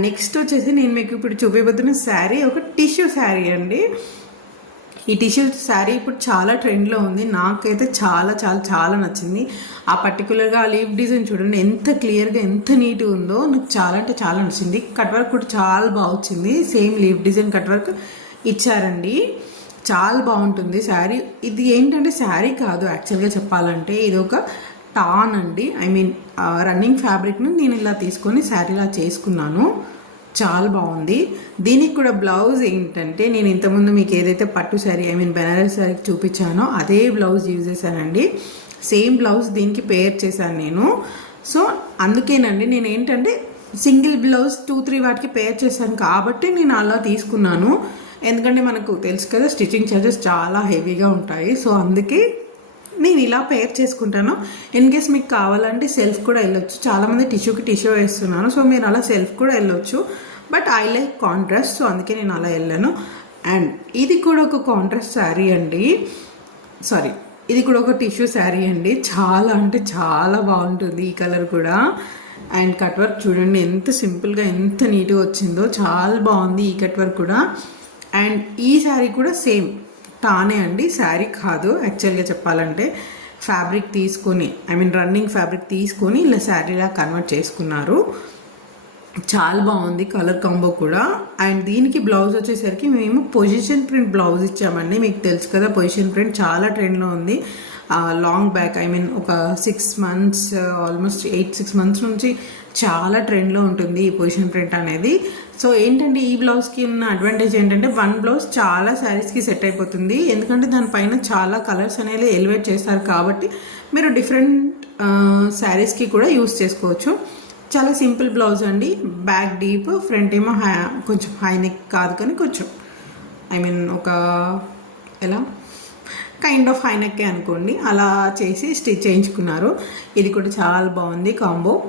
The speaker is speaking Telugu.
నెక్స్ట్ వచ్చేసి నేను మీకు ఇప్పుడు చూపించబోతున్న శారీ ఒక టిష్యూ శారీ అండి. ఈ టిష్యూ శారీ ఇప్పుడు చాలా ట్రెండ్లో ఉంది. నాకైతే చాలా చాలా చాలా నచ్చింది. ఆ పర్టికులర్గా ఆ లీఫ్ డిజైన్ చూడండి ఎంత క్లియర్గా ఎంత నీట్గా ఉందో. నాకు చాలా అంటే చాలా నచ్చింది. కట్ వర్క్ కూడా చాలా బాగా వచ్చింది. Same leaf design cut work ఇచ్చారండి. చాలా బాగుంటుంది శారీ. ఇది ఏంటంటే శారీ కాదు, యాక్చువల్గా చెప్పాలంటే ఇది ఒక టాన్ అండి. ఐ మీన్ రన్నింగ్ ఫ్యాబ్రిక్ను నేను ఇలా తీసుకొని శారీలా చేసుకున్నాను. చాలా బాగుంది. దీనికి కూడా బ్లౌజ్ ఏంటంటే నేను ఇంతకుముందు మీకు ఏదైతే పట్టు శారీ ఐ మీన్ బెనారస్ శారీకి చూపించానో అదే బ్లౌజ్ యూజ్ చేశానండి. సేమ్ బ్లౌజ్ దీనికి పేర్ చేశాను నేను. సో అందుకేనండి నేను ఏంటంటే సింగిల్ బ్లౌజ్ 2-3 వాటికి పేర్ చేశాను కాబట్టి నేను అలా తీసుకున్నాను. ఎందుకంటే మనకు తెలుసు కదా స్టిచ్చింగ్ ఛార్జెస్ చాలా హెవీగా ఉంటాయి. సో అందుకే నేను ఇలా పేర్ చేసుకుంటాను. ఇన్ కేస్ మీకు కావాలంటే సెల్ఫ్ కూడా వెళ్ళొచ్చు. చాలామంది టిష్యూకి టిష్యూ వేస్తున్నాను. సో మీరు అలా సెల్ఫ్ కూడా వెళ్ళొచ్చు. But I like contrast, so అందుకే నేను అలా వెళ్ళాను. అండ్ ఇది కూడా ఒక కాంట్రాస్ట్ శారీ అండి. సారీ, ఇది కూడా ఒక టిష్యూ శారీ అండి. చాలా అంటే చాలా బాగుంటుంది ఈ కలర్ కూడా. అండ్ కట్ వర్క్ చూడండి ఎంత సింపుల్గా ఎంత నీట్గా వచ్చిందో. చాలా బాగుంది ఈ కట్ వర్క్ కూడా. అండ్ ఈ శారీ కూడా సేమ్ టానే అండి, శారీ కాదు. యాక్చువల్గా చెప్పాలంటే ఫ్యాబ్రిక్ తీసుకొని ఐ మీన్ రన్నింగ్ ఫ్యాబ్రిక్ తీసుకొని ఇలా శారీలా కన్వర్ట్ చేసుకున్నారు. చాలా బాగుంది కలర్ కాంబో కూడా. అండ్ దీనికి బ్లౌజ్ వచ్చేసరికి మేము పొజిషన్ ప్రింట్ బ్లౌజ్ ఇచ్చామండి. మీకు తెలుసు కదా పొజిషన్ ప్రింట్ చాలా ట్రెండ్లో ఉంది. లాంగ్ బ్యాక్ ఐ మీన్ ఒక 6 months ఆల్మోస్ట్ 8-6 months నుంచి చాలా ట్రెండ్లో ఉంటుంది ఈ పొజిషన్ ప్రింట్ అనేది. సో ఏంటంటే ఈ బ్లౌజ్కి ఉన్న అడ్వాంటేజ్ ఏంటంటే వన్ బ్లౌజ్ చాలా శారీస్కి సెట్ అయిపోతుంది. ఎందుకంటే దానిపైన చాలా కలర్స్ అనేది ఎలివేట్ చేస్తారు కాబట్టి మీరు డిఫరెంట్ శారీస్కి కూడా యూస్ చేసుకోవచ్చు. చాలా సింపుల్ బ్లౌజ్ అండి. బ్యాక్ డీప్, ఫ్రంట్ ఏమో కొంచెం హై నెక్ కాదు కానీ కొంచెం ఐ మీన్ ఒక ఎలా కైండ్ ఆఫ్ హై నెక్కే అనుకోండి, అలా చేసి స్టిచ్ చేయించుకున్నారు. ఇది కూడా చాలా బాగుంది కాంబో.